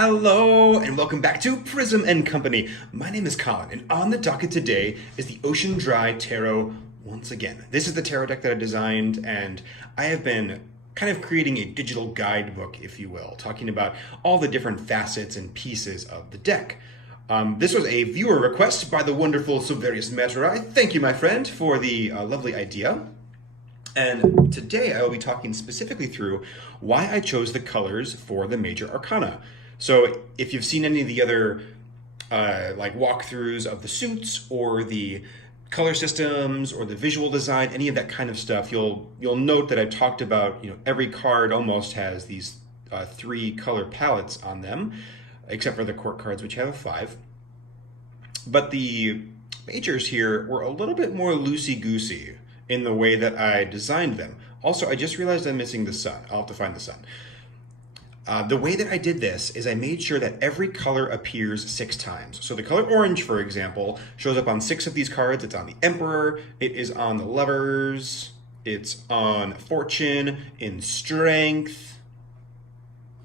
Hello and welcome back to Prism and Company. My name is Colin and on the docket today is the OceanDry Tarot once again. This is the tarot deck that I designed and I have been kind of creating a digital guidebook, if you will, talking about all the different facets and pieces of the deck. This was a viewer request by the wonderful Silverius Materai. Thank you, my friend, for the lovely idea. And today I will be talking specifically through why I chose the colors for the major arcana. So if you've seen any of the other like walkthroughs of the suits or the color systems or the visual design, any of that kind of stuff, you'll note that I talked about, every card almost has these 3 color palettes on them, except for the court cards, which have 5. But the majors here were a little bit more loosey-goosey in the way that I designed them. Also, I just realized I'm missing the sun. I'll have to find the sun. The way that I did this is I made sure that every color appears 6 times. So the color orange, for example, shows up on 6 of these cards. It's on the Emperor, it is on the Lovers, it's on Fortune, in Strength.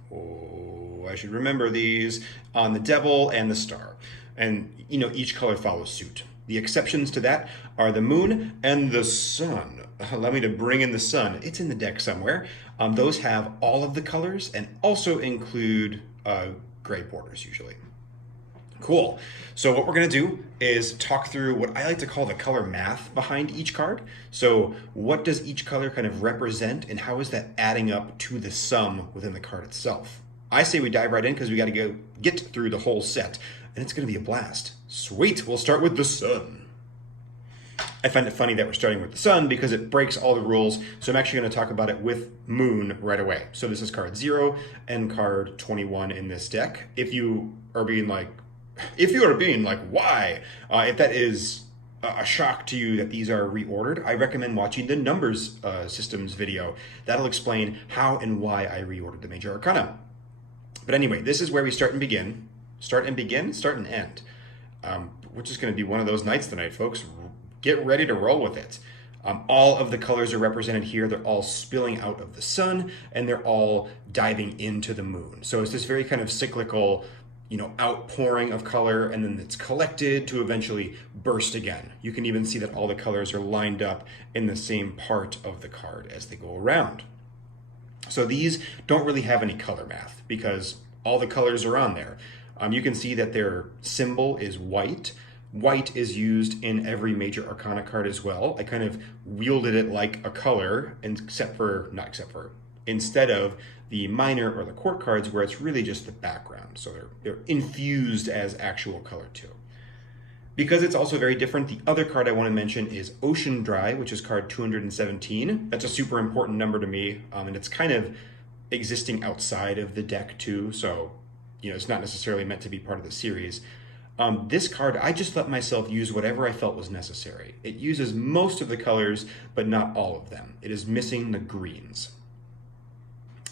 Oh, I should remember these. On the Devil and the Star. And, each color follows suit. The exceptions to that are the Moon and the Sun. Allow me to bring in the Sun. It's in the deck somewhere. Those have all of the colors and also include gray borders usually. Cool. So what we're going to do is talk through what I like to call the color math behind each card. So what does each color kind of represent and how is that adding up to the sum within the card itself? I say we dive right in because we got to get through the whole set and it's going to be a blast. Sweet. We'll start with the Sun. I find it funny that we're starting with the Sun because it breaks all the rules. So I'm actually going to talk about it with Moon right away. So this is card 0 and card 21 in this deck. If you are being like, why? If that is a shock to you that these are reordered, I recommend watching the numbers systems video. That'll explain how and why I reordered the major arcana. But anyway, this is where we start and begin. Start and end. We're just going to be one of those nights tonight, folks. Get ready to roll with it. All of the colors are represented here. They're all spilling out of the Sun and they're all diving into the Moon. So it's this very kind of cyclical, outpouring of color and then it's collected to eventually burst again. You can even see that all the colors are lined up in the same part of the card as they go around. So these don't really have any color math because all the colors are on there. You can see that their symbol is white. White is used in every major arcana card as well. I kind of wielded it like a color, instead of the minor or the court cards where it's really just the background. So they're infused as actual color too. Because it's also very different, the other card I want to mention is OceanDry, which is card 217. That's a super important number to me, and it's kind of existing outside of the deck too, so it's not necessarily meant to be part of the series. This card, I just let myself use whatever I felt was necessary. It uses most of the colors, but not all of them. It is missing the greens.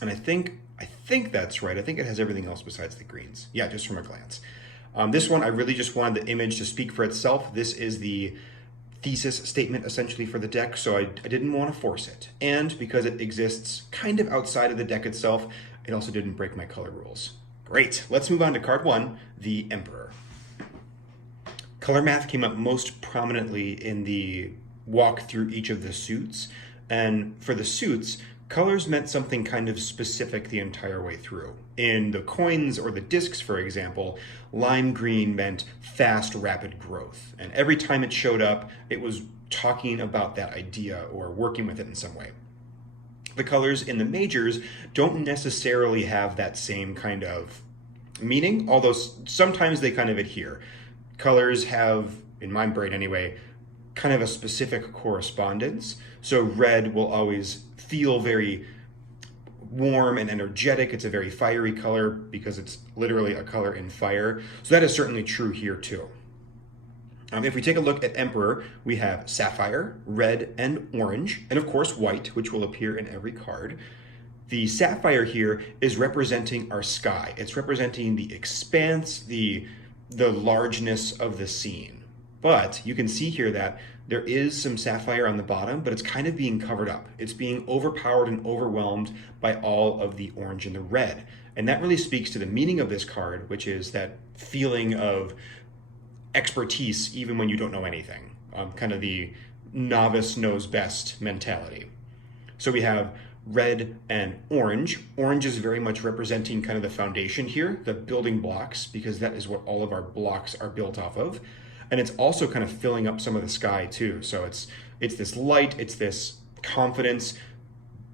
And I think that's right. I think it has everything else besides the greens. Yeah, just from a glance. This one, I really just wanted the image to speak for itself. This is the thesis statement essentially for the deck, so I didn't want to force it. And because it exists kind of outside of the deck itself, it also didn't break my color rules. Great. Let's move on to card 1, the Emperor. Color math came up most prominently in the walk through each of the suits. And for the suits, colors meant something kind of specific the entire way through. In the coins or the discs, for example, lime green meant fast, rapid growth. And every time it showed up, it was talking about that idea or working with it in some way. The colors in the majors don't necessarily have that same kind of meaning, although sometimes they kind of adhere. Colors have, in my brain anyway, kind of a specific correspondence. So red will always feel very warm and energetic. It's a very fiery color because it's literally a color in fire. So that is certainly true here too. If we take a look at Emperor, we have Sapphire, red, and orange, and of course white, which will appear in every card. The Sapphire here is representing our sky. It's representing the expanse, the largeness of the scene. But you can see here that there is some sapphire on the bottom, but it's kind of being covered up. It's being overpowered and overwhelmed by all of the orange and the red. And that really speaks to the meaning of this card, which is that feeling of expertise even when you don't know anything. Kind of the novice knows best mentality. So we have red and orange. Orange is very much representing kind of the foundation here, the building blocks, because that is what all of our blocks are built off of. And it's also kind of filling up some of the sky too. So it's this light, it's this confidence,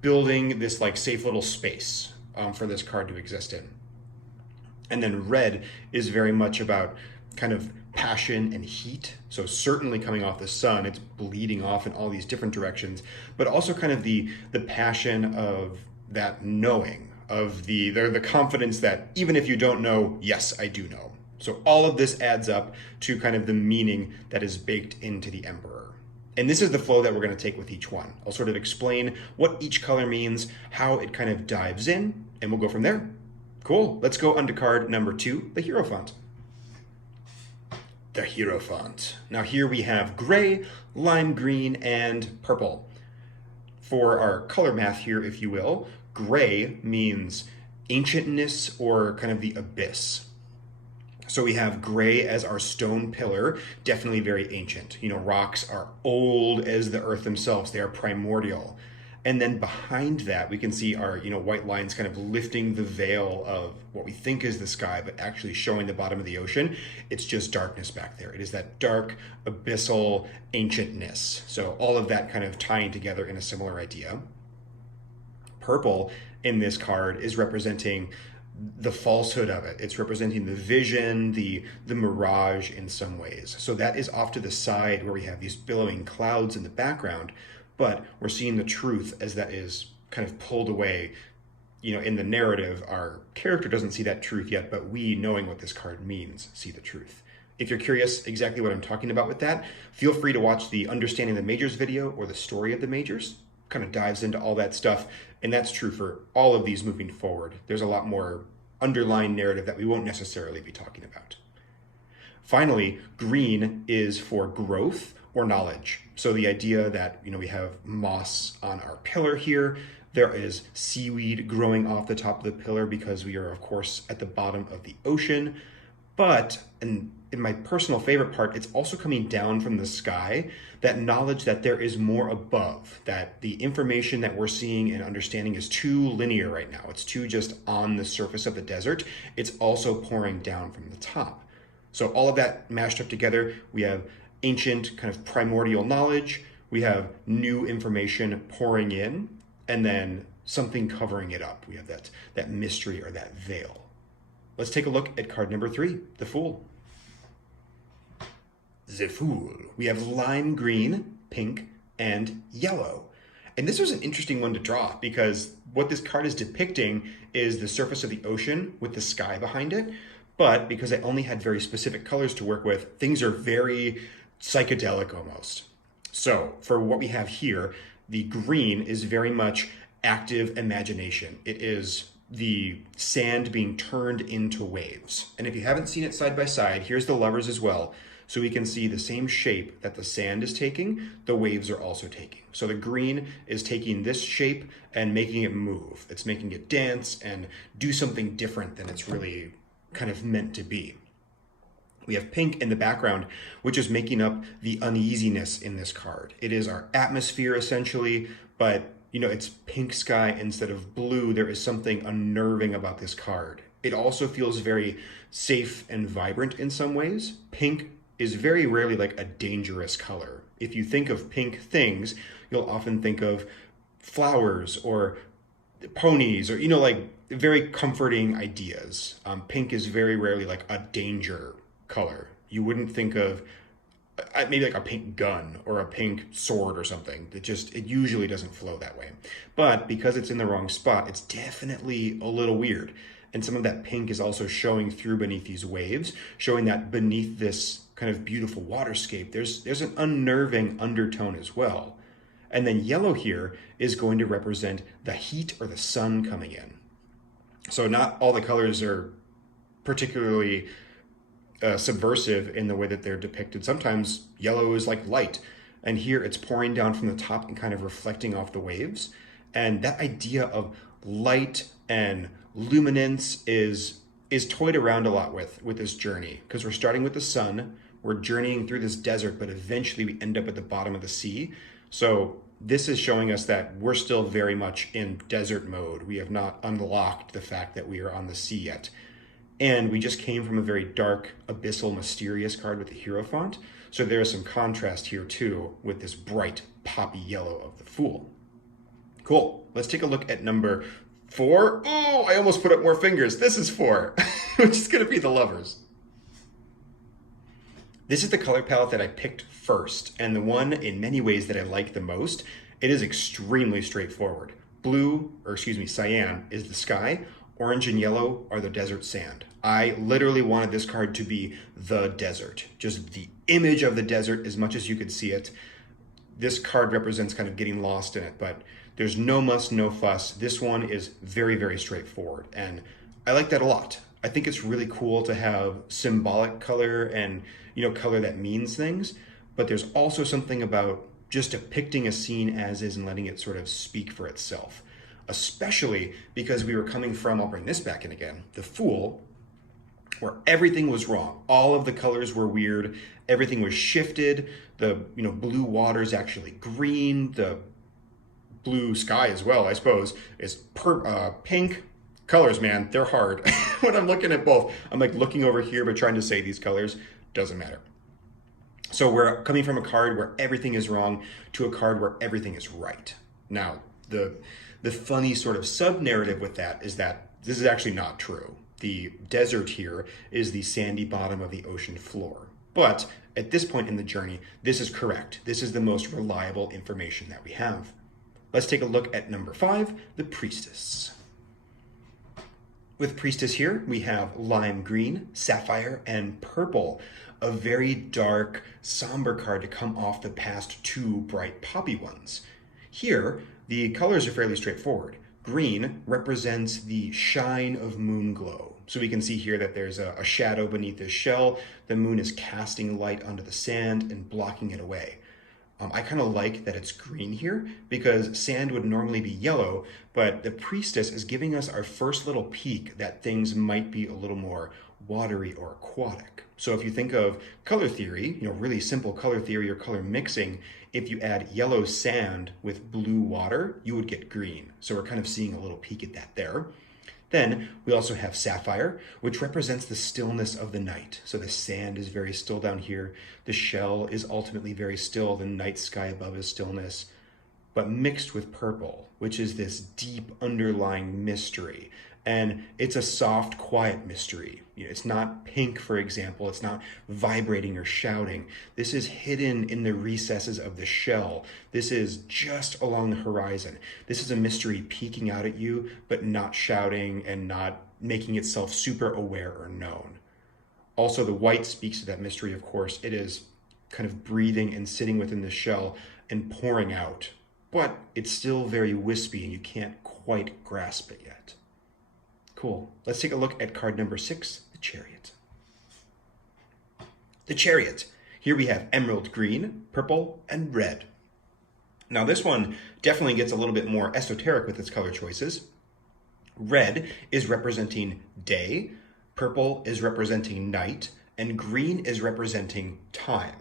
building this like safe little space for this card to exist in. And then red is very much about kind of passion and heat. So certainly coming off the sun, it's bleeding off in all these different directions, but also kind of the passion of that knowing, of the confidence that even if you don't know, yes, I do know. So all of this adds up to kind of the meaning that is baked into the Emperor. And this is the flow that we're going to take with each one. I'll sort of explain what each color means, how it kind of dives in, and we'll go from there. Cool. Let's go on to card number 2, the Hierophant. The Hierophant. Now here we have gray, lime green, and purple. For our color math here, if you will, gray means ancientness or kind of the abyss. So we have gray as our stone pillar, definitely very ancient. You know, rocks are old as the earth themselves. They are primordial. And then behind that, we can see our, white lines kind of lifting the veil of what we think is the sky, but actually showing the bottom of the ocean. It's just darkness back there. It is that dark, abyssal ancientness. So all of that kind of tying together in a similar idea. Purple in this card is representing the falsehood of it. It's representing the vision, the mirage in some ways. So that is off to the side where we have these billowing clouds in the background, but we're seeing the truth as that is kind of pulled away. In the narrative, our character doesn't see that truth yet, but we, knowing what this card means, see the truth. If you're curious exactly what I'm talking about with that, feel free to watch the Understanding the Majors video or the Story of the Majors. Kind of dives into all that stuff, and that's true for all of these moving forward. There's a lot more underlying narrative that we won't necessarily be talking about. Finally, green is for growth or knowledge. So the idea that, we have moss on our pillar here, there is seaweed growing off the top of the pillar because we are, of course, at the bottom of the ocean. But, and in my personal favorite part, it's also coming down from the sky, that knowledge that there is more above, that the information that we're seeing and understanding is too linear right now. It's too just on the surface of the desert. It's also pouring down from the top. So all of that mashed up together, we have ancient kind of primordial knowledge, we have new information pouring in, and then something covering it up. We have that mystery or that veil. Let's take a look at card number 3, the Fool. The Fool. We have lime green, pink, and yellow. And this was an interesting one to draw because what this card is depicting is the surface of the ocean with the sky behind it. But because I only had very specific colors to work with, things are very psychedelic almost. So for what we have here, the green is very much active imagination. It is the sand being turned into waves. And if you haven't seen it side by side, here's the levers as well. So we can see the same shape that the sand is taking, the waves are also taking. So the green is taking this shape and making it move. It's making it dance and do something different than it's really kind of meant to be. We have pink in the background, which is making up the uneasiness in this card. It is our atmosphere essentially, but it's pink sky instead of blue. There is something unnerving about this card. It also feels very safe and vibrant in some ways. Pink is very rarely like a dangerous color. If you think of pink things, you'll often think of flowers or ponies or, like very comforting ideas. Pink is very rarely like a danger color. You wouldn't think of maybe like a pink gun or a pink sword or something. It usually doesn't flow that way. But because it's in the wrong spot, it's definitely a little weird. And some of that pink is also showing through beneath these waves, showing that beneath this kind of beautiful waterscape, there's an unnerving undertone as well. And then yellow here is going to represent the heat or the sun coming in. So not all the colors are particularly subversive in the way that they're depicted. Sometimes yellow is like light, and here it's pouring down from the top and kind of reflecting off the waves. And that idea of light and luminance is toyed around a lot with this journey, because we're starting with the sun, we're journeying through this desert, but eventually we end up at the bottom of the sea. So this is showing us that we're still very much in desert mode. We have not unlocked the fact that we are on the sea yet. And we just came from a very dark, abyssal, mysterious card with the Hierophant. So there is some contrast here too with this bright, poppy yellow of the Fool. Cool. Let's take a look at number 4. Oh, I almost put up more fingers. This is 4, which is going to be the Lovers. This is the color palette that I picked first, and the one in many ways that I like the most. It is extremely straightforward. Cyan is the sky. Orange and yellow are the desert sand. I literally wanted this card to be the desert, just the image of the desert as much as you could see it. This card represents kind of getting lost in it, but there's no muss, no fuss. This one is very, very straightforward, and I like that a lot. I think it's really cool to have symbolic color and, color that means things, but there's also something about just depicting a scene as is and letting it sort of speak for itself. Especially because we were coming from, I'll bring this back in again, the Fool, where everything was wrong. All of the colors were weird. Everything was shifted. The blue water is actually green. The blue sky as well, I suppose, is pink. Colors, man, they're hard. When I'm looking at both, I'm like looking over here, but trying to say these colors, doesn't matter. So we're coming from a card where everything is wrong to a card where everything is right. Now, the funny sort of sub-narrative with that is that this is actually not true. The desert here is the sandy bottom of the ocean floor. But at this point in the journey, this is correct. This is the most reliable information that we have. Let's take a look at number 5, the Priestess. With Priestess here, we have lime green, sapphire, and purple. A very dark, somber card to come off the past 2 bright poppy ones. Here, the colors are fairly straightforward. Green represents the shine of moon glow. So we can see here that there's a shadow beneath this shell. The moon is casting light onto the sand and blocking it away. I kind of like that it's green here because sand would normally be yellow, but the Priestess is giving us our first little peek that things might be a little more watery or aquatic. So if you think of color theory, really simple color theory or color mixing, if you add yellow sand with blue water, you would get green. So we're kind of seeing a little peek at that there. Then we also have sapphire, which represents the stillness of the night. So the sand is very still down here. The shell is ultimately very still. The night sky above is stillness, but mixed with purple, which is this deep underlying mystery. And it's a soft, quiet mystery. It's not pink, for example. It's not vibrating or shouting. This is hidden in the recesses of the shell. This is just along the horizon. This is a mystery peeking out at you, but not shouting and not making itself super aware or known. Also, the white speaks to that mystery, of course. It is kind of breathing and sitting within the shell and pouring out. But it's still very wispy and you can't quite grasp it yet. Cool. Let's take a look at card number 6, the Chariot. The Chariot. Here we have emerald green, purple, and red. Now this one definitely gets a little bit more esoteric with its color choices. Red is representing day, purple is representing night, and green is representing time.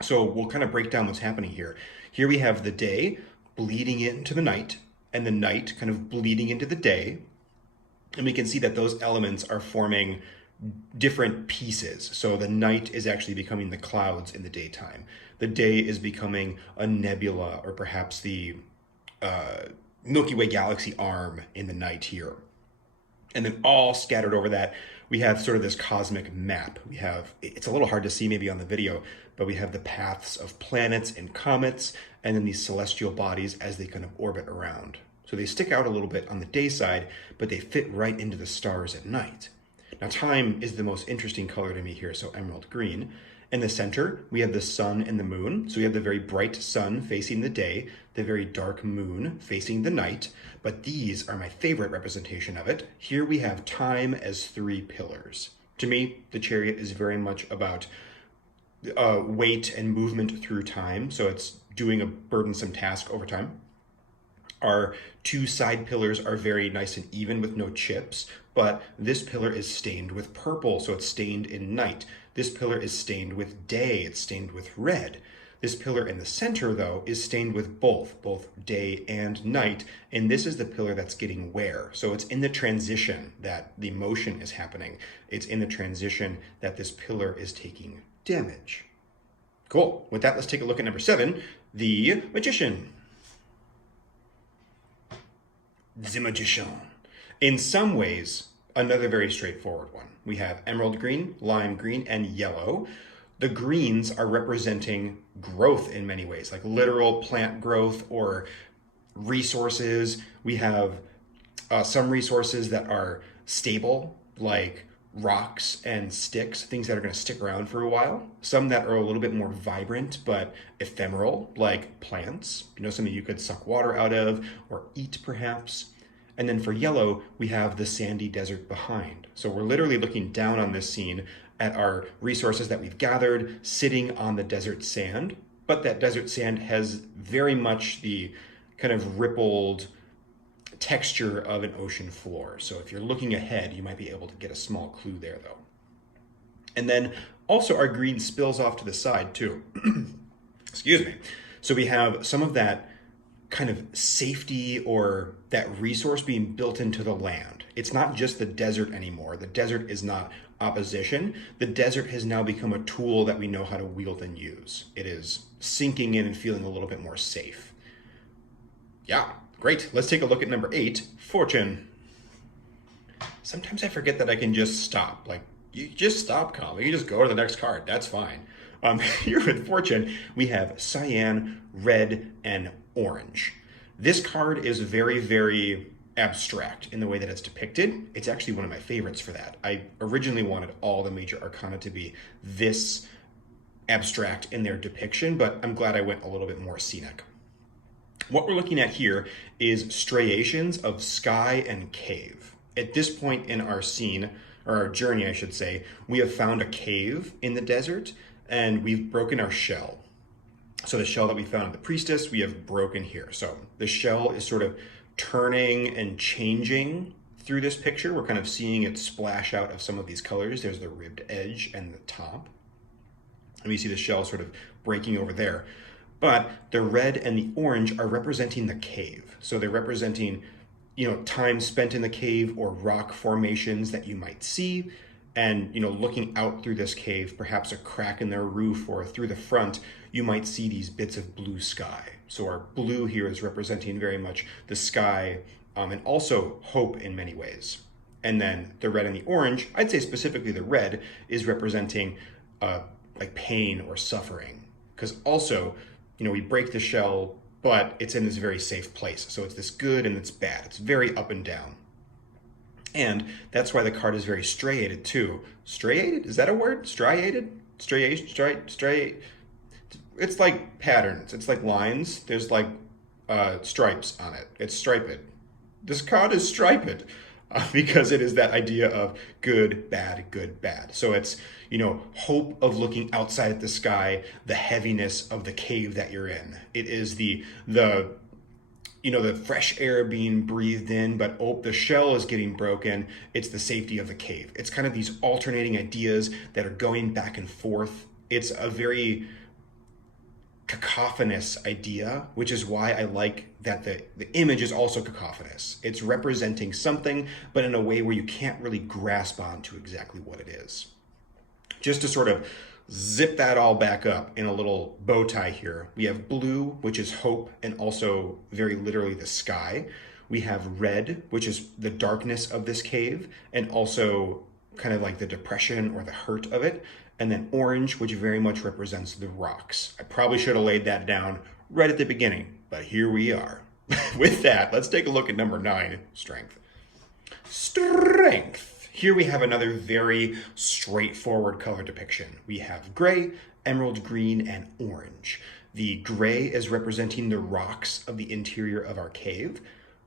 So we'll kind of break down what's happening here. Here we have the day bleeding into the night, and the night kind of bleeding into the day. And we can see that those elements are forming different pieces. So the night is actually becoming the clouds in the daytime. The day is becoming a nebula or perhaps the Milky Way galaxy arm in the night here. And then all scattered over that, we have sort of this cosmic map. It's a little hard to see maybe on the video, but we have the paths of planets and comets, and then these celestial bodies as they kind of orbit around. So they stick out a little bit on the day side, but they fit right into the stars at night. Now time is the most interesting color to me here, so emerald green. In the center, we have the sun and the moon. So we have the very bright sun facing the day, the very dark moon facing the night, but these are my favorite representation of it. Here we have time as 3 pillars. To me, the Chariot is very much about weight and movement through time. So it's doing a burdensome task over time. Our two side pillars are very nice and even with no chips, but this pillar is stained with purple, so it's stained in night. This pillar is stained with day, it's stained with red. This pillar in the center, though, is stained with both day and night, and this is the pillar that's getting wear. So it's in the transition that the motion is happening. It's in the transition that this pillar is taking damage. Cool. With that, let's take a look at number 7, the Magician. The Magician. In some ways, another very straightforward one. We have emerald green, lime green, and yellow. The greens are representing growth in many ways, like literal plant growth or resources. We have some resources that are stable, like rocks and sticks, things that are going to stick around for a while. Some that are a little bit more vibrant but ephemeral, like plants, something you could suck water out of or eat perhaps. And then for yellow, we have the sandy desert behind. So we're literally looking down on this scene at our resources that we've gathered sitting on the desert sand, but that desert sand has very much the kind of rippled texture of an ocean floor. So if you're looking ahead, you might be able to get a small clue there though. And then also our green spills off to the side too. Excuse me. So we have some of that kind of safety or that resource being built into the land. It's not just the desert anymore. The desert is not opposition. The desert has now become a tool that we know how to wield and use. It is sinking in and feeling a little bit more safe. Yeah, great. Let's take a look at number 8, Fortune. Sometimes I forget that I can just stop. Like, you just stop, Colin. You just go to the next card. That's fine. Here with Fortune, we have cyan, red, and orange. This card is very, very abstract in the way that it's depicted. It's actually one of my favorites for that. I originally wanted all the major arcana to be this abstract in their depiction, but I'm glad I went a little bit more scenic. What we're looking at here is striations of sky and cave. At this point in our scene, or our journey, I should say, we have found a cave in the desert and we've broken our shell. So the shell that we found in the Priestess, we have broken here. So the shell is sort of turning and changing through this picture. We're kind of seeing it splash out of some of these colors. There's the ribbed edge and the top. And we see the shell sort of breaking over there. But the red and the orange are representing the cave. So they're representing, time spent in the cave or rock formations that you might see. And, looking out through this cave, perhaps a crack in their roof or through the front, you might see these bits of blue sky. So our blue here is representing very much the sky and also hope in many ways. And then the red and the orange, I'd say specifically the red, is representing like pain or suffering. Because also, we break the shell, but it's in this very safe place. So it's this good and it's bad. It's very up and down. And that's why the card is very striated too. Striated? Is that a word? Striated? Striate? It's like patterns. It's like lines. There's like stripes on it. It's striped. This card is striped because it is that idea of good, bad, good, bad. So it's, hope of looking outside at the sky, the heaviness of the cave that you're in. It is the fresh air being breathed in, but the shell is getting broken. It's the safety of the cave. It's kind of these alternating ideas that are going back and forth. It's a very cacophonous idea, which is why I like that the image is also cacophonous. It's representing something, but in a way where you can't really grasp onto exactly what it is. Just to sort of zip that all back up in a little bow tie here. We have blue, which is hope and also very literally the sky. We have red, which is the darkness of this cave and also kind of like the depression or the hurt of it. And then orange, which very much represents the rocks. I probably should have laid that down right at the beginning, but here we are. With that, let's take a look at number 9, strength. Strength. Here we have another very straightforward color depiction. We have gray, emerald green, and orange. The gray is representing the rocks of the interior of our cave.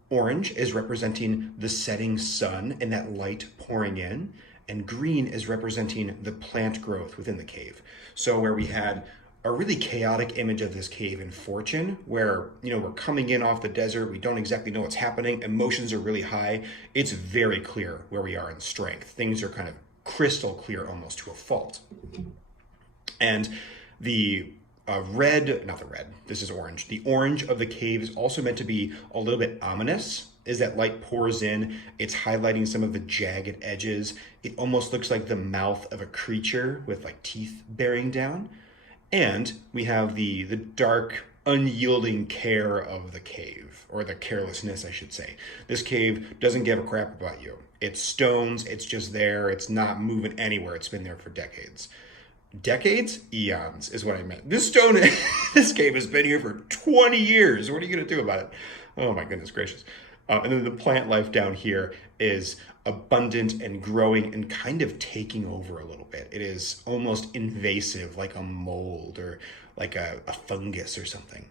Orange is representing the setting sun and that light pouring in. and green is representing the plant growth within the cave. So where we had a really chaotic image of this cave in Fortune, where, we're coming in off the desert, we don't exactly know what's happening, emotions are really high, it's very clear where we are in Strength. Things are kind of crystal clear almost to a fault. And the this is orange. The orange of the cave is also meant to be a little bit ominous. As that light pours in, it's highlighting some of the jagged edges. It almost looks like the mouth of a creature with like teeth bearing down. And we have the dark, unyielding care of the cave, or the carelessness, I should say. This cave doesn't give a crap about you. It's stones, it's just there, it's not moving anywhere. It's been there for decades. Decades? Eons is what I meant. This cave has been here for 20 years. What are you going to do about it? Oh my goodness gracious. And then the plant life down here is abundant and growing and kind of taking over a little bit. It is almost invasive, like a mold or like a fungus or something.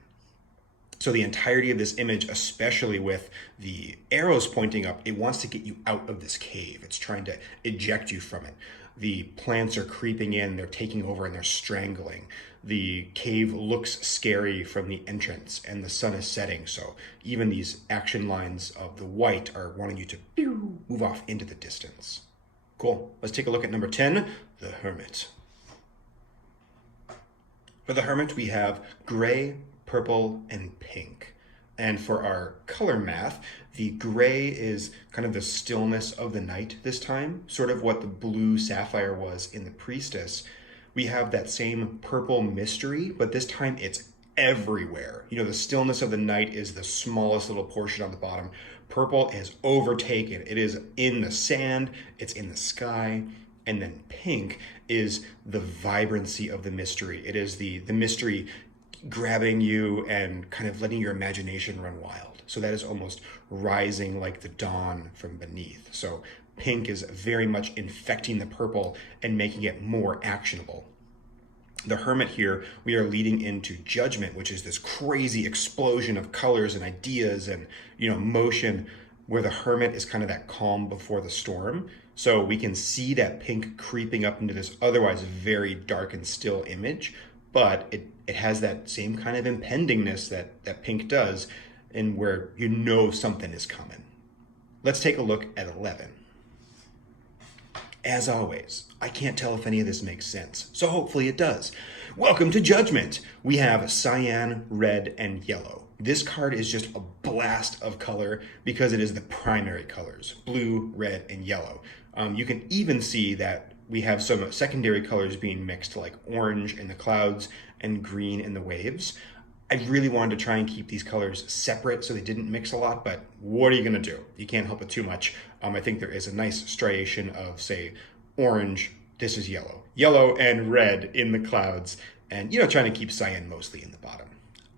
So the entirety of this image, especially with the arrows pointing up, it wants to get you out of this cave. It's trying to eject you from it. The plants are creeping in, they're taking over, and they're strangling. The cave looks scary from the entrance, and the sun is setting, so even these action lines of the white are wanting you to move off into the distance. Cool. Let's take a look at number 10, the Hermit. For the Hermit, we have gray, purple, and pink. And for our color math, the gray is kind of the stillness of the night this time, sort of what the blue Sapphire was in the Priestess. We have that same purple mystery, but this time it's everywhere. The stillness of the night is the smallest little portion on the bottom. Purple is overtaken. It is in the sand, it's in the sky. And then pink is the vibrancy of the mystery. It is the mystery grabbing you and kind of letting your imagination run wild. So that is almost rising like the dawn from beneath. So pink is very much infecting the purple and making it more actionable. The Hermit here, we are leading into Judgment, which is this crazy explosion of colors and ideas and, motion, where the Hermit is kind of that calm before the storm. So we can see that pink creeping up into this otherwise very dark and still image, but it has that same kind of impendingness that pink does, and where something is coming. Let's take a look at 11. As always, I can't tell if any of this makes sense, so hopefully it does. Welcome to Judgment. We have cyan, red, and yellow. This card is just a blast of color because it is the primary colors, blue, red, and yellow. You can even see that we have some secondary colors being mixed, like orange in the clouds and green in the waves. I really wanted to try and keep these colors separate so they didn't mix a lot, but what are you going to do? You can't help it too much. I think there is a nice striation of, say, orange, this is yellow. Yellow and red in the clouds, and, trying to keep cyan mostly in the bottom.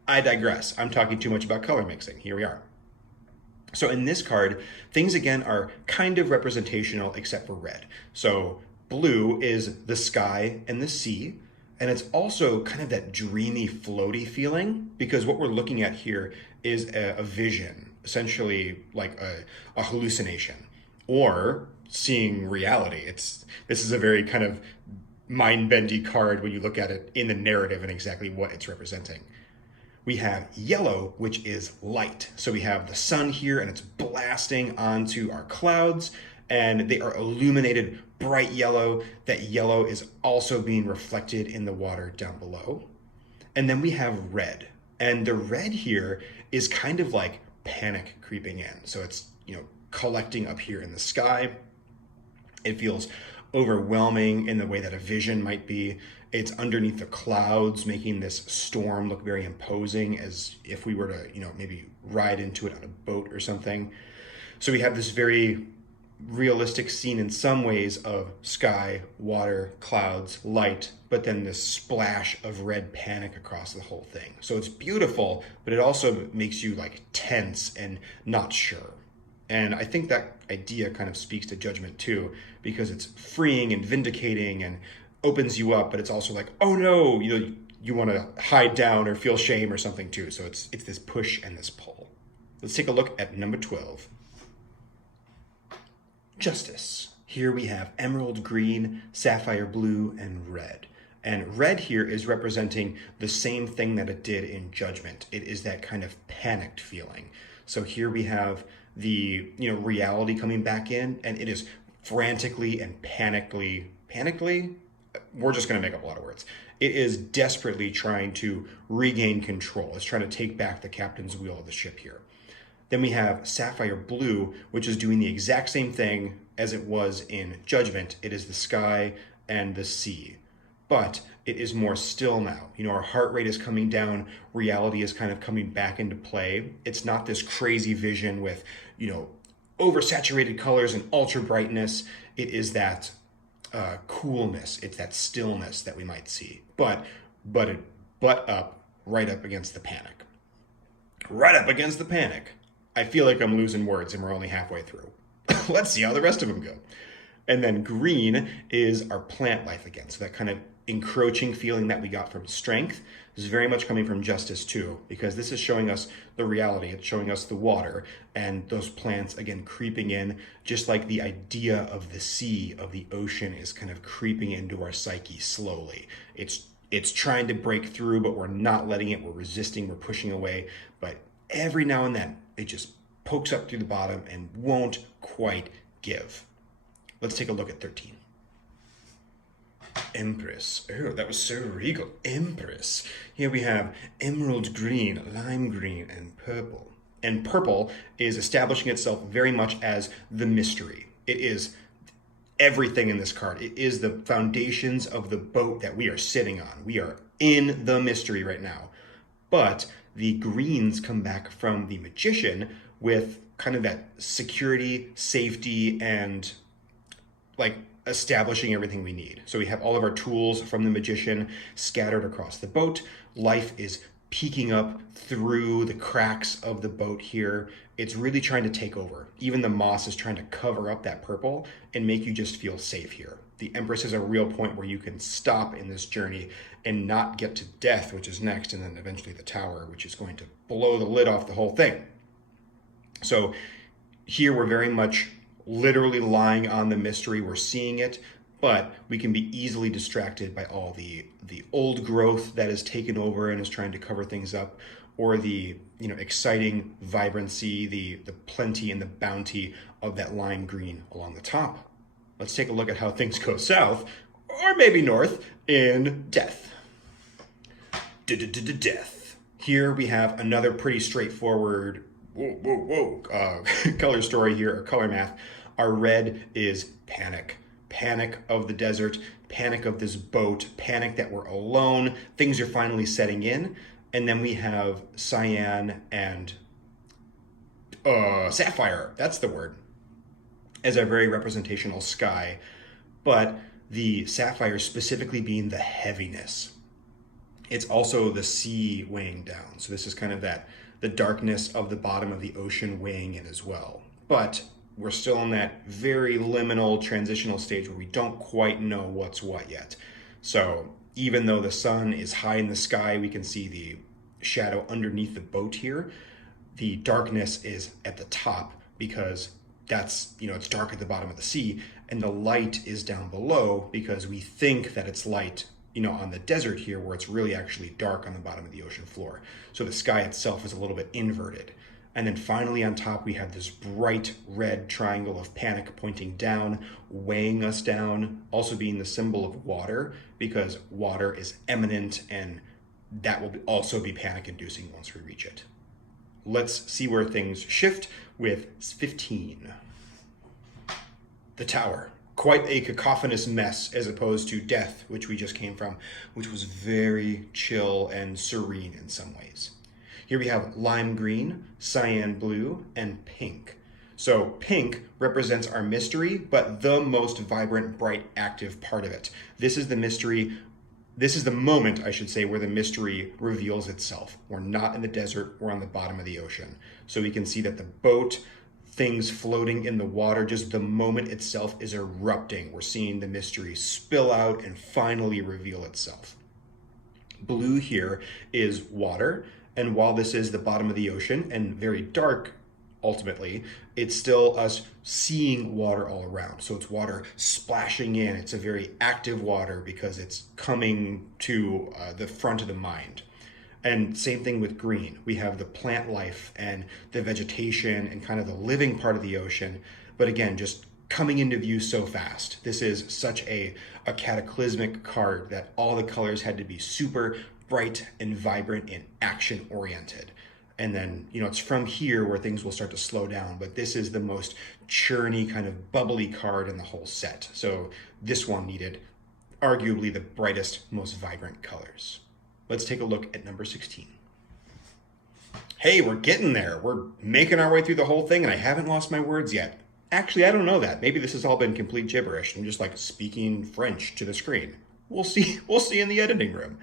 I digress. I'm talking too much about color mixing. Here we are. So in this card, things again are kind of representational except for red. So blue is the sky and the sea. And it's also kind of that dreamy, floaty feeling, because what we're looking at here is a vision, essentially like a hallucination, or seeing reality. This is a very kind of mind-bendy card when you look at it in the narrative and exactly what it's representing. We have yellow, which is light. So we have the sun here, and it's blasting onto our clouds, and they are illuminated bright yellow. That yellow is also being reflected in the water down below. And then we have red. And the red here is kind of like panic creeping in. So it's, collecting up here in the sky. It feels overwhelming in the way that a vision might be. It's underneath the clouds, making this storm look very imposing, as if we were to, maybe ride into it on a boat or something. So we have this very realistic scene in some ways of sky, water, clouds, light, but then this splash of red panic across the whole thing. So it's beautiful, but it also makes you like tense and not sure. And I think that idea kind of speaks to Judgment too, because it's freeing and vindicating and opens you up, but it's also like, oh no, you want to hide down or feel shame or something too. So it's this push and this pull. Let's take a look at number 12. Justice. Here we have emerald green, sapphire blue, and red. And red here is representing the same thing that it did in Judgment. It is that kind of panicked feeling. So here we have the, reality coming back in, and it is frantically and panically, we're just going to make up a lot of words. It is desperately trying to regain control. It's trying to take back the captain's wheel of the ship here. Then we have sapphire blue, which is doing the exact same thing as it was in Judgment. It is the sky and the sea, but it is more still now. Our heart rate is coming down. Reality is kind of coming back into play. It's not this crazy vision with, oversaturated colors and ultra brightness. It is that coolness. It's that stillness that we might see, but up right up against the panic. Right up against the panic. I feel like I'm losing words and we're only halfway through. Let's see how the rest of them go. And then green is our plant life again. So that kind of encroaching feeling that we got from strength is very much coming from justice too, because this is showing us the reality. It's showing us the water and those plants again creeping in, just like the idea of the sea, of the ocean is kind of creeping into our psyche slowly. It's trying to break through, but we're not letting it. We're resisting, we're pushing away. But every now and then it just pokes up through the bottom and won't quite give. Let's take a look at 13. Empress. Oh, that was so regal. Empress. Here we have emerald green, lime green, and purple. And purple is establishing itself very much as the mystery. It is everything in this card. It is the foundations of the boat that we are sitting on. We are in the mystery right now. But the greens come back from the magician with kind of that security, safety, and like establishing everything we need. So we have all of our tools from the magician scattered across the boat. Life is peeking up through the cracks of the boat here. It's really trying to take over. Even the moss is trying to cover up that purple and make you just feel safe here. The Empress is a real point where you can stop in this journey and not get to death, which is next, and then eventually the tower, which is going to blow the lid off the whole thing. So here we're very much literally lying on the mystery. We're seeing it, but we can be easily distracted by all the old growth that is taken over and is trying to cover things up, or the exciting vibrancy, the plenty and the bounty of that lime green along the top. Let's take a look at how things go south, or maybe north, in death. Death. Here we have another pretty straightforward color story here, or color math. Our red is panic. Panic of the desert, panic of this boat, panic that we're alone, things are finally setting in. And then we have cyan and sapphire, that's the word, as our very representational sky. But the sapphire specifically being the heaviness. It's also the sea weighing down. So this is kind of the darkness of the bottom of the ocean weighing in as well. But we're still in that very liminal transitional stage where we don't quite know what's what yet. So even though the sun is high in the sky, we can see the shadow underneath the boat here. The darkness is at the top because that's, it's dark at the bottom of the sea, and the light is down below because we think that it's light, on the desert here, where it's really actually dark on the bottom of the ocean floor. So the sky itself is a little bit inverted. And then finally on top, we have this bright red triangle of panic pointing down, weighing us down, also being the symbol of water, because water is imminent, and that will also be panic inducing once we reach it. Let's see where things shift with 15. The tower. Quite a cacophonous mess as opposed to death, which we just came from, which was very chill and serene in some ways. Here we have lime green, cyan blue, and pink. So pink represents our mystery, but the most vibrant, bright, active part of it. This is the mystery. This is the moment, I should say, where the mystery reveals itself. We're not in the desert, we're on the bottom of the ocean. So we can see that the boat, things floating in the water, just the moment itself is erupting. We're seeing the mystery spill out and finally reveal itself. Blue here is water, and while this is the bottom of the ocean and very dark ultimately, it's still us seeing water all around. So it's water splashing in. It's a very active water because it's coming to the front of the mind. And same thing with green. We have the plant life and the vegetation and kind of the living part of the ocean. But again, just coming into view so fast. This is such a cataclysmic card that all the colors had to be super bright and vibrant and action oriented. And then, it's from here where things will start to slow down. But this is the most churny, kind of bubbly card in the whole set. So this one needed arguably the brightest, most vibrant colors. Let's take a look at number 16. Hey, we're getting there. We're making our way through the whole thing, and I haven't lost my words yet. Actually, I don't know that. Maybe this has all been complete gibberish. I'm just like speaking French to the screen. We'll see. We'll see in the editing room.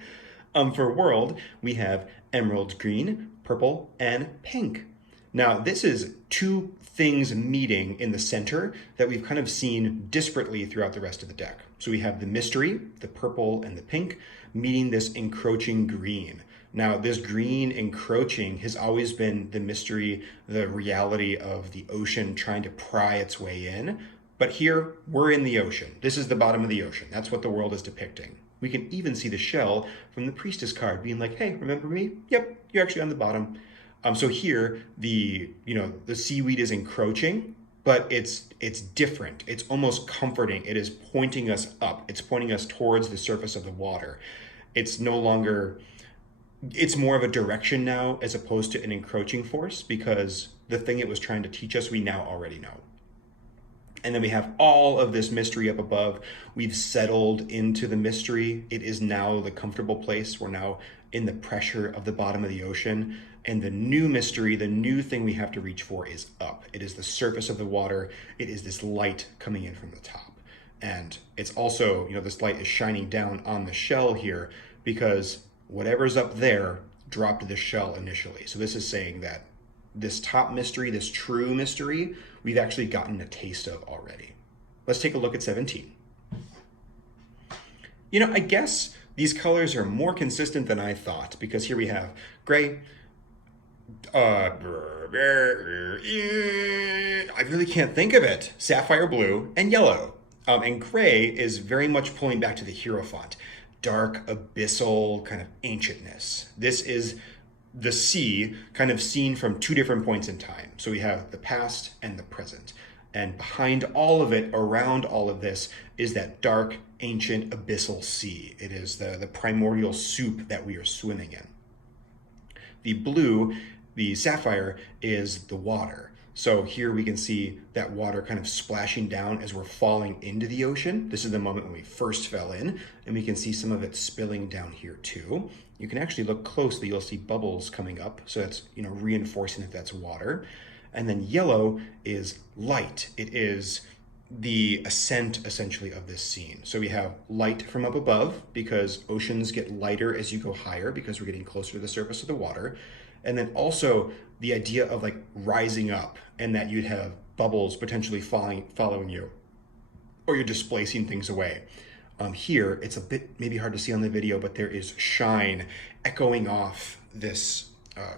For world, we have emerald green, purple, and pink. Now, this is two things meeting in the center that we've kind of seen disparately throughout the rest of the deck. So we have the mystery, the purple and the pink, meeting this encroaching green. Now, this green encroaching has always been the mystery, the reality of the ocean trying to pry its way in. But here, we're in the ocean. This is the bottom of the ocean. That's what the world is depicting. We can even see the shell from the Priestess card being like, hey, remember me? Yep, you're actually on the bottom. So here, the seaweed is encroaching, but it's different. It's almost comforting. It is pointing us up. It's pointing us towards the surface of the water. It's no longer, it's more of a direction now as opposed to an encroaching force, because the thing it was trying to teach us, we now already know. And then we have all of this mystery up above. We've settled into the mystery. It is now the comfortable place. We're now in the pressure of the bottom of the ocean. And the new mystery, the new thing we have to reach for is up. It is the surface of the water. It is this light coming in from the top. And it's also, this light is shining down on the shell here because whatever's up there dropped the shell initially. So this is saying that this top mystery, this true mystery, we've actually gotten a taste of already. Let's take a look at 17. I guess these colors are more consistent than I thought, because here we have gray, I really can't think of it, sapphire blue, and yellow. And gray is very much pulling back to the Hierophant, dark, abyssal, kind of ancientness. This is the sea kind of seen from two different points in time. So we have the past and the present. And behind all of it, around all of this, is that dark, ancient, abyssal sea. It is the primordial soup that we are swimming in. The blue, the sapphire, is the water. So here we can see that water kind of splashing down as we're falling into the ocean. This is the moment when we first fell in, and we can see some of it spilling down here too. You can actually look closely, you'll see bubbles coming up. So that's, reinforcing that that's water. And then yellow is light. It is the ascent, essentially, of this scene. So we have light from up above, because oceans get lighter as you go higher, because we're getting closer to the surface of the water. And then also the idea of like rising up, and that you'd have bubbles potentially following you, or you're displacing things away. Here, it's a bit maybe hard to see on the video, but there is shine echoing off this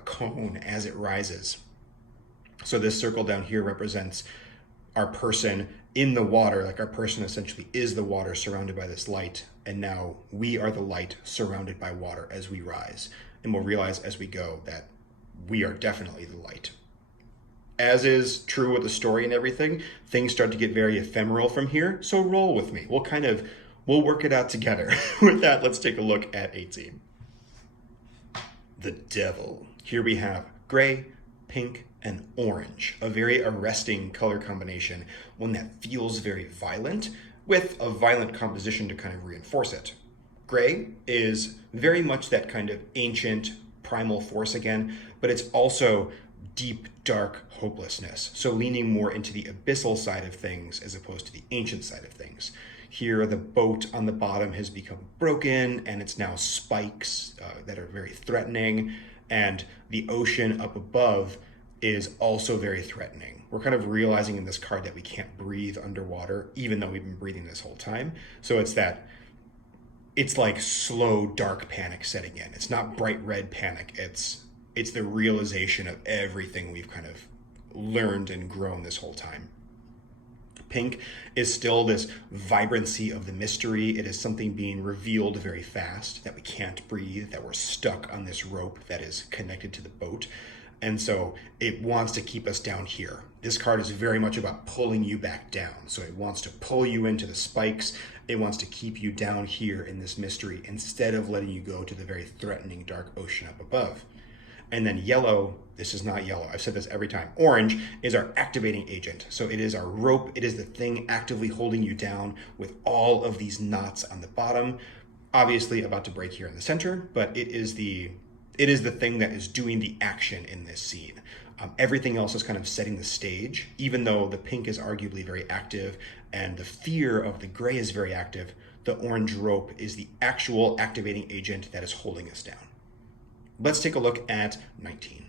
cone as it rises. So this circle down here represents our person in the water, like our person essentially is the water surrounded by this light. And now we are the light surrounded by water as we rise. And we'll realize as we go that we are definitely the light. As is true with the story and everything, things start to get very ephemeral from here. So roll with me. We'll work it out together. With that, let's take a look at 18. The Devil. Here we have gray, pink, and orange, a very arresting color combination, one that feels very violent, with a violent composition to kind of reinforce it. Gray is very much that kind of ancient primal force again, but it's also deep, dark hopelessness. So leaning more into the abyssal side of things as opposed to the ancient side of things. Here, the boat on the bottom has become broken, and it's now spikes that are very threatening. And the ocean up above is also very threatening. We're kind of realizing in this card that we can't breathe underwater, even though we've been breathing this whole time. So it's like slow, dark panic setting in. It's not bright red panic. It's the realization of everything we've kind of learned and grown this whole time. Pink is still this vibrancy of the mystery. It is something being revealed very fast, that we can't breathe, that we're stuck on this rope that is connected to the boat. And so it wants to keep us down here. This card is very much about pulling you back down. So it wants to pull you into the spikes. It wants to keep you down here in this mystery instead of letting you go to the very threatening dark ocean up above. And then yellow, this is not yellow, I've said this every time. Orange is our activating agent. So it is our rope, it is the thing actively holding you down with all of these knots on the bottom. Obviously about to break here in the center, but it is the thing that is doing the action in this scene. Everything else is kind of setting the stage, even though the pink is arguably very active and the fear of the gray is very active, the orange rope is the actual activating agent that is holding us down. Let's take a look at 19.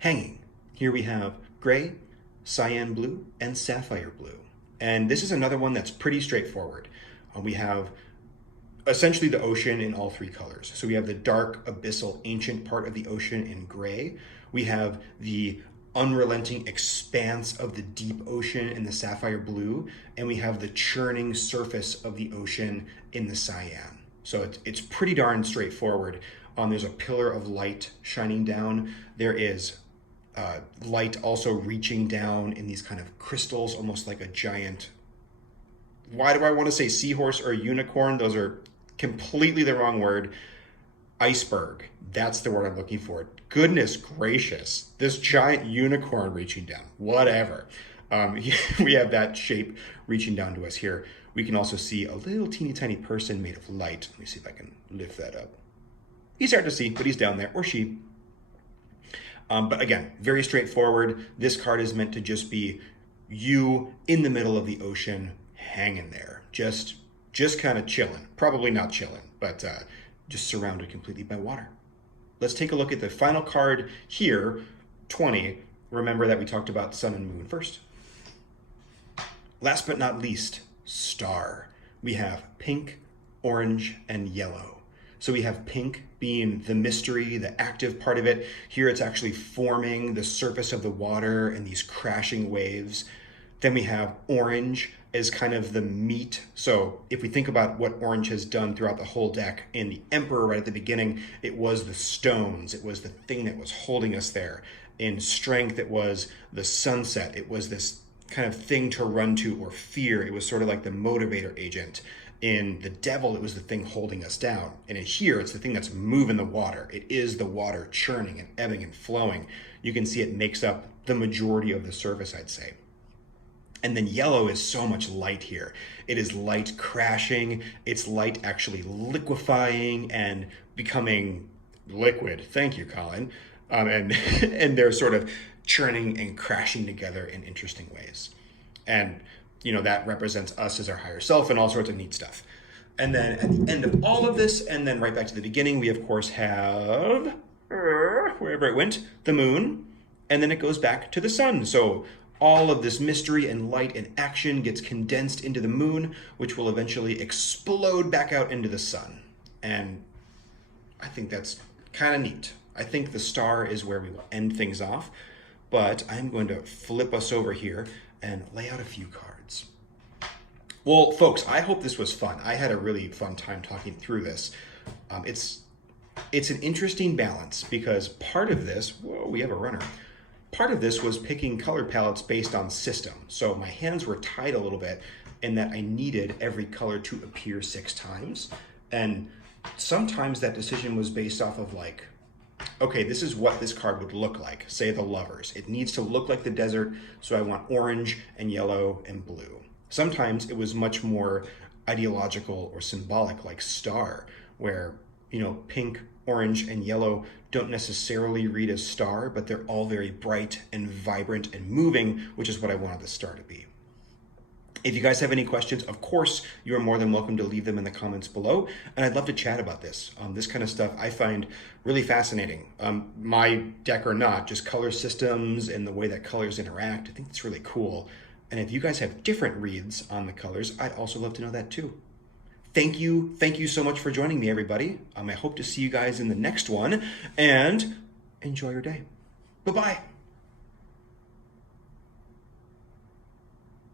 Hanging. Here we have gray, cyan blue, and sapphire blue. And this is another one that's pretty straightforward. We have essentially the ocean in all three colors. So we have the dark, abyssal, ancient part of the ocean in gray. We have the unrelenting expanse of the deep ocean in the sapphire blue. And we have the churning surface of the ocean in the cyan. So it's pretty darn straightforward. There's a pillar of light shining down. There is light also reaching down in these kind of crystals, almost like a giant, why do I want to say seahorse or unicorn? Those are completely the wrong word. Iceberg, that's the word I'm looking for. Goodness gracious, this giant unicorn reaching down, whatever. We have that shape reaching down to us here. We can also see a little teeny tiny person made of light. Let me see if I can lift that up. He's hard to see, but he's down there, or she. But again, very straightforward. This card is meant to just be you in the middle of the ocean, hanging there, just kind of chilling. Probably not chilling, but just surrounded completely by water. Let's take a look at the final card here, 20. Remember that we talked about sun and moon first. Last but not least, star. We have pink, orange, and yellow. So we have pink being the mystery, the active part of it. Here it's actually forming the surface of the water and these crashing waves. Then we have orange as kind of the meat. So if we think about what orange has done throughout the whole deck, in the Emperor right at the beginning, it was the stones. It was the thing that was holding us there. In strength, it was the sunset. It was this kind of thing to run to, or fear. It was sort of like the motivator agent. In the Devil, it was the thing holding us down. And in here, it's the thing that's moving the water. It is the water churning and ebbing and flowing. You can see it makes up the majority of the surface, I'd say. And then yellow is so much light here. It is light crashing. It's light actually liquefying and becoming liquid. Thank you, Colin. And they're sort of churning and crashing together in interesting ways. And you know, that represents us as our higher self and all sorts of neat stuff. And then at the end of all of this, and then right back to the beginning, we of course have, wherever it went, the moon, and then it goes back to the sun. So all of this mystery and light and action gets condensed into the moon, which will eventually explode back out into the sun. And I think that's kind of neat. I think the star is where we will end things off, but I'm going to flip us over here and lay out a few cards. Well, folks, I hope this was fun. I had a really fun time talking through this. It's an interesting balance because part of this, whoa, we have a runner. Part of this was picking color palettes based on system. So my hands were tied a little bit in that I needed every color to appear 6 times. And sometimes that decision was based off of like, okay, this is what this card would look like. Say the Lovers. It needs to look like the desert, so I want orange and yellow and blue. Sometimes it was much more ideological or symbolic, like Star, where, you know, pink, orange, and yellow don't necessarily read as star, but they're all very bright and vibrant and moving, which is what I wanted the star to be. If you guys have any questions, of course, you are more than welcome to leave them in the comments below, and I'd love to chat about this. This kind of stuff I find really fascinating. My deck or not, just color systems and the way that colors interact, I think it's really cool. And if you guys have different reads on the colors, I'd also love to know that too. Thank you so much for joining me, everybody. I hope to see you guys in the next one, and enjoy your day. Bye-bye.